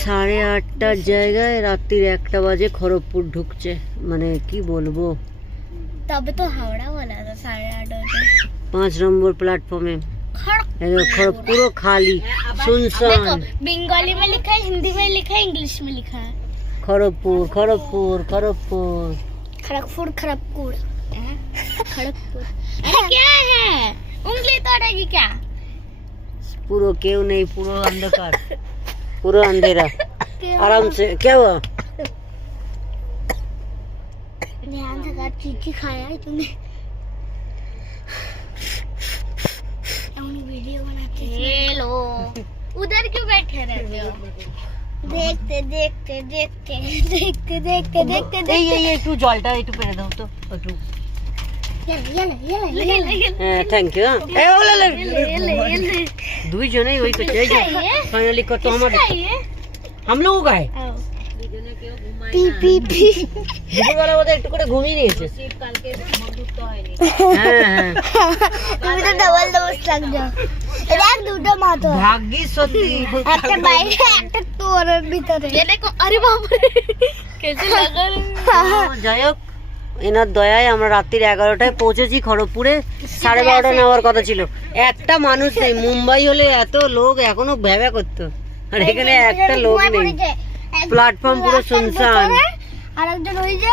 8:30টার জায়গায় রাত্রির 1টা বাজে খড়গপুর ঢুকছে, মানে কি বলবো। तभी तो हावड़ा वाला था 8:30 बजे 5 নম্বর প্ল্যাটফর্মে পুরো খালি सुनसान। बंगाली में लिखा है, हिंदी में लिखा है, इंग्लिश में लिखा है खड़गपुर खड़गपुर खड़गपुर खड़गपुर खड़गपुर खड़गपुर। अरे क्या है, उंगली तोड़ेगी क्या? पूरा क्यों नहीं, पूरा अंधकार, पूरा अंधेरा। आराम से। क्या हुआ? ध्यान से कर, चीची खाया है तूने? वीडियो बनाते हेलो, उधर क्यों बैठे रहते हो? देखते देखते देखते देखते देखते देखते এই একটু জলটা একটু পেরে দাও তো একটু। হ্যাঁ থ্যাংক ইউ। দুইজনেই ওই করছে। এই যে ফাইনালি কত আমাদের हम लोगों का है। पी पी पी দুপুরবেলা ওদের একটু করে ঘুমিয়ে নিয়েছে। হ্যাঁ তুমি তো ডবল ডবল লাগ যাও। দেখ দুটো মাথা ভাগ্যি সত্যি, একটা বাইরে একটা তোর ভিতরে। ये देखो, अरे बाप रे कैसे लगा रे। যাই হোক, এনার দয়ায় আমরা রাত্রির 11টায় পৌঁছেছি খড়গপুরে। 12:30 নেওয়ার কথা ছিল। একটা মানুষ নেই। মুম্বাই হলে এত লোক এখনো ভ্যাবা করতো, আর এখানে একটা লোক নেই। প্ল্যাটফর্ম পুরো শুনশান। আরেকজন ওই যে